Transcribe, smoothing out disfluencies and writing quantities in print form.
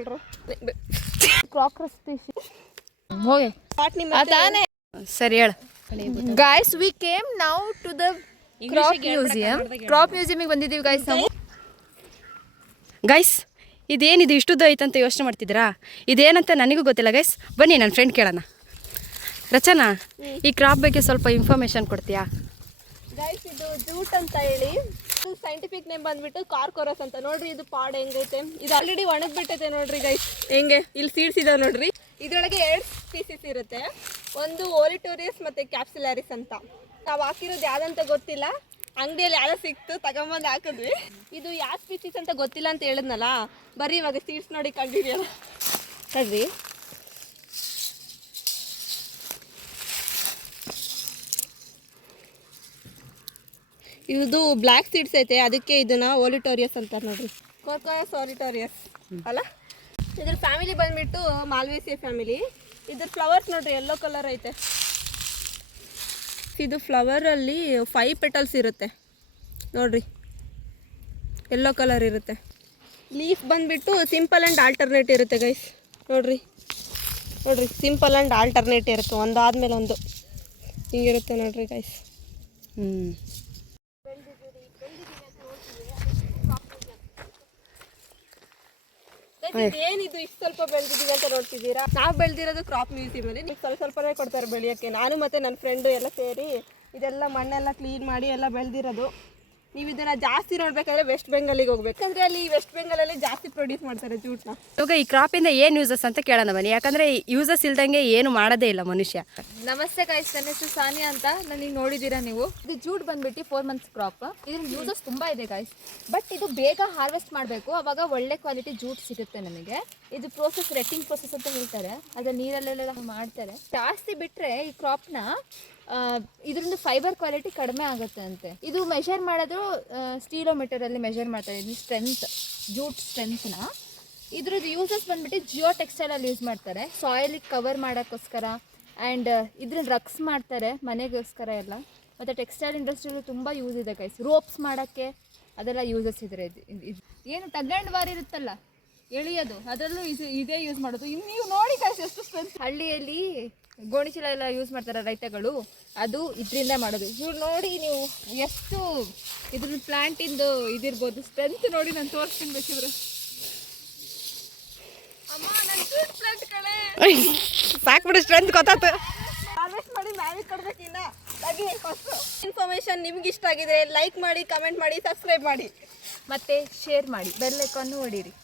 ಹಾಕೊಳ್ರು Crocker species ಹೋಗಿ ತಾನೇ. ಸರಿ ಹೇಳು. Guys we came now to the crop museum. Crop ಮ್ಯೂಸಿಯಮಿಗೆ ಬಂದಿದ್ದೀವಿ ಗಾಯ್ಸ್ ನಾವು. ಗೈಸ್ ಇದೇನಿದು ಇಷ್ಟುದ್ದ ಐತಂತ ಯೋಚನೆ ಮಾಡ್ತಿದ್ದೀರಾ? ಇದೇನಂತ ನನಗೂ ಗೊತ್ತಿಲ್ಲ ಗೈಸ್. ಬನ್ನಿ ನನ್ನ ಫ್ರೆಂಡ್ ಕೇಳೋಣ. ರಚನಾ, ಈ ಕ್ರಾಪ್ ಬಗ್ಗೆ ಸ್ವಲ್ಪ ಇನ್ಫಾರ್ಮೇಶನ್ ಕೊಡ್ತೀಯಾ? ಗೈಸ್ ಇದು ಜೂಟ್ ಅಂತ ಹೇಳಿ, ಇದು ಸೈಂಟಿಫಿಕ್ ನೇಮ್ ಬಂದ್ಬಿಟ್ಟು ಕಾರ್ಕೋರಸ್ ಅಂತ. ನೋಡ್ರಿ ಇದು ಪಾಡ್ ಹೆಂಗೈತೆ, ಇದು ಆಲ್ರೆಡಿ ಒಣಗ್ಬಿಟ್ಟೈತೆ ನೋಡ್ರಿ ಗೈಸ್. ಹೆಂಗೆ ಇಲ್ಲಿ ಸೀಡ್ಸ್ ಇದಾವೆ ನೋಡ್ರಿ. ಇದರೊಳಗೆ 2 ಸ್ಪೀಸೀಸ್ ಇರುತ್ತೆ. ಒಂದು ಓಲಿಟೋರಿಯಸ್ ಮತ್ತು ಕ್ಯಾಪ್ಸುಲಾರಿಸ್ ಅಂತ. ನಾವು ಹಾಕಿರೋದು ಯಾವ್ದಂತ ಗೊತ್ತಿಲ್ಲ, ಅಂಗಡಿಯಲ್ಲಿ ಯಾವ್ದು ಸಿಕ್ತು ತಗೊಂಬಂದು ಹಾಕಿದ್ವಿ. ಇದು ಯಾವ ಸ್ಪೀಸೀಸ್ ಅಂತ ಗೊತ್ತಿಲ್ಲ ಅಂತ ಹೇಳಿದ್ನಲ್ಲ, ಬರೀ ಇವಾಗ ಸೀಡ್ಸ್ ನೋಡಿ ಕಂಡಿದೆಯಲ್ಲ ಕಡ್ರಿ. ಇದು ಬ್ಲ್ಯಾಕ್ ಸೀಡ್ಸ್ ಐತೆ, ಅದಕ್ಕೆ ಇದನ್ನ ಓಲಿಟೋರಿಯಸ್ ಅಂತ ನೋಡ್ರಿ. ಕೋರ್ಕೋಯಸ್ ಓಲಿಟೋರಿಯಸ್ ಅಲ್ಲ. ಇದ್ರ ಫ್ಯಾಮಿಲಿ ಬಂದ್ಬಿಟ್ಟು ಮಾಲ್ವೇಸಿಯ ಫ್ಯಾಮಿಲಿ. ಇದ್ರ ಫ್ಲವರ್ಸ್ ನೋಡ್ರಿ ಯೆಲ್ಲೋ ಕಲರ್ ಐತೆ. ಇದು ಫ್ಲವರಲ್ಲಿ 5 ಪೆಟಲ್ಸ್ ಇರುತ್ತೆ ನೋಡ್ರಿ, ಯೆಲ್ಲೋ ಕಲರ್ ಇರುತ್ತೆ. ಲೀಫ್ ಬಂದ್ಬಿಟ್ಟು ಸಿಂಪಲ್ ಆ್ಯಂಡ್ ಆಲ್ಟರ್ನೇಟ್ ಇರುತ್ತೆ ಗೈಸ್. ನೋಡ್ರಿ ನೋಡ್ರಿ ಸಿಂಪಲ್ ಆ್ಯಂಡ್ ಆಲ್ಟರ್ನೇಟ್ ಇರುತ್ತೆ, ಒಂದಾದ್ಮೇಲೆ ಒಂದು ಹಿಂಗಿರುತ್ತೆ ನೋಡ್ರಿ ಗೈಸ್. ಏನಿದು ಇಷ್ಟು ಸ್ವಲ್ಪ ಬೆಳೆದಿದ್ದೀವಿ ಅಂತ ನೋಡ್ತಿದ್ದೀರಾ? ನಾವು ಬೆಳೆದಿರೋದು ಕ್ರಾಪ್ ಮ್ಯೂಸಿಯಮಲ್ಲಿ. ನೀವು ಸ್ವಲ್ಪನೇ ಕೊಡ್ತಾರೆ ಬೆಳೆಯೋಕ್ಕೆ. ನಾನು ಮತ್ತು ನನ್ನ ಫ್ರೆಂಡು ಎಲ್ಲ ಸೇರಿ ಇದೆಲ್ಲ ಮಣ್ಣೆಲ್ಲ ಕ್ಲೀನ್ ಮಾಡಿ ಎಲ್ಲ ಬೆಳೆದಿರೋದು. ನೀವು ಇದನ್ನು ಜಾಸ್ತಿ ನೋಡಬೇಕಾದ್ರೆ ವೆಸ್ಟ್ ಬೆಂಗಾಲಿಗೆ ಹೋಗ್ಬೇಕು, ಯಾಕಂದರೆ ಅಲ್ಲಿ ವೆಸ್ಟ್ ಬೆಂಗಾಲಲ್ಲಿ ಜಾಸ್ತಿ ಪ್ರೊಡ್ಯೂಸ್ ಮಾಡ್ತಾರೆ ಜೂಟ್ನ. ಇವಾಗ ಈ ಕ್ರಾಪಿಂದ ಏನು ಯೂಸಸ್ ಅಂತ ಕೇಳೋಣ ಬನ್ನಿ, ಯಾಕಂದರೆ ಯೂಸಸ್ ಇಲ್ದಂಗೆ ಏನು ಮಾಡೋದೇ ಇಲ್ಲ ಮನುಷ್ಯ. ನಮಸ್ತೆ ಗಾಯ್ಸ್, ನನ್ನ ಹೆಸರು ಸಾನಿಯಾ ಅಂತ. ನನಗೆ ನೋಡಿದ್ದೀರಾ ನೀವು. ಇದು ಜೂಟ್ ಬಂದ್ಬಿಟ್ಟು 4 ಮಂತ್ಸ್ ಕ್ರಾಪ್. ಇದ್ರ ಯೂಸಸ್ ತುಂಬ ಇದೆ ಗಾಯ್ಸ್. ಬಟ್ ಇದು ಬೇಗ ಹಾರ್ವೆಸ್ಟ್ ಮಾಡಬೇಕು, ಅವಾಗ ಒಳ್ಳೆ ಕ್ವಾಲಿಟಿ ಜೂಟ್ ಸಿಗುತ್ತೆ ನಮಗೆ. ಇದು ಪ್ರೋಸೆಸ್ ರೆಟ್ಟಿಂಗ್ ಪ್ರೋಸೆಸ್ ಅಂತ ಹೇಳ್ತಾರೆ, ಅದರ ನೀರಲ್ಲೆಲ್ಲ ಮಾಡ್ತಾರೆ. ಜಾಸ್ತಿ ಬಿಟ್ಟರೆ ಈ ಕ್ರಾಪ್ನ ಇದರಿಂದ ಫೈಬರ್ ಕ್ವಾಲಿಟಿ ಕಡಿಮೆ ಆಗುತ್ತೆ ಅಂತೆ. ಇದು ಮೆಷರ್ ಮಾಡೋದು ಸ್ಟೀಲೋಮೀಟರಲ್ಲಿ ಮೆಷರ್ ಮಾಡ್ತಾರೆ. ಇದು ಸ್ಟ್ರೆಂತ್, ಜೂಟ್ ಸ್ಟ್ರೆಂತ್ನ. ಇದ್ರದ್ದು ಯೂಸಸ್ ಬಂದ್ಬಿಟ್ಟು ಜಿಯೋ ಟೆಕ್ಸ್ಟೈಲಲ್ಲಿ ಯೂಸ್ ಮಾಡ್ತಾರೆ, ಸಾಯಿಲಿಗೆ ಕವರ್ ಮಾಡೋಕ್ಕೋಸ್ಕರ. ಆ್ಯಂಡ್ ಇದ್ರಲ್ಲಿ ರಕ್ಸ್ ಮಾಡ್ತಾರೆ ಮನೆಗೋಸ್ಕರ ಎಲ್ಲ. ಮತ್ತು ಟೆಕ್ಸ್ಟೈಲ್ ಇಂಡಸ್ಟ್ರಿಯಲ್ಲೂ ತುಂಬ ಯೂಸ್ ಇದೆ ಗೈಸ್. ರೋಪ್ಸ್ ಮಾಡೋಕ್ಕೆ ಅದೆಲ್ಲ ಯೂಸಸ್ ಇದ್ರೆ. ಇದು ಏನು ಟಗ್ ವಾರ್ ಇರುತ್ತಲ್ಲ ಎಳೆಯೋದು, ಅದರಲ್ಲೂ ಇದೇ ಯೂಸ್ ಮಾಡೋದು. ಇನ್ನು ನೀವು ನೋಡಿ ಗೈಸ್ ಎಷ್ಟು ಸ್ಟ್ರೆಂತ್. ಹಳ್ಳಿಯಲ್ಲಿ ಗೋಣಿಚೀಲ ಎಲ್ಲ ಯೂಸ್ ಮಾಡ್ತಾರೆ ರೈತಗಳು, ಅದು ಇದರಿಂದ ಮಾಡೋದು. ಇವ್ರು ನೋಡಿ ನೀವು ಎಷ್ಟು ಇದ್ರ ಪ್ಲಾಂಟಿಂದು ಇದಿರ್ಬೋದು. ಸ್ಟ್ರೆಂತ್ ನೋಡಿ ನಾನು ತೋರಿಸ್ತೀನಿ ಬೇಕಿದ್ರೆ. ಅಮ್ಮ ನನ್ನ ಜೂಟ್ ಪ್ಲಾಂಟ್ ಕಡೆ ಸಾಕ್ಬಿಡು, ಸ್ಟ್ರೆಂತ್ ಗೊತ್ತಾಯ್ತು. ಹಾರ್ವೆಸ್ಟ್ ಮಾಡಿ ನಾವೇ ಕೊಡ್ಬೇಕಿನ್ನ. ಫಸ್ಟ್ ಇನ್ಫಾರ್ಮೇಷನ್ ನಿಮ್ಗೆ ಇಷ್ಟ ಆಗಿದ್ರೆ ಲೈಕ್ ಮಾಡಿ, ಕಮೆಂಟ್ ಮಾಡಿ, ಸಬ್ಸ್ಕ್ರೈಬ್ ಮಾಡಿ, ಮತ್ತು ಶೇರ್ ಮಾಡಿ, ಬೆಲ್ ಐಕಾನ್ ಹೊಡೀರಿ.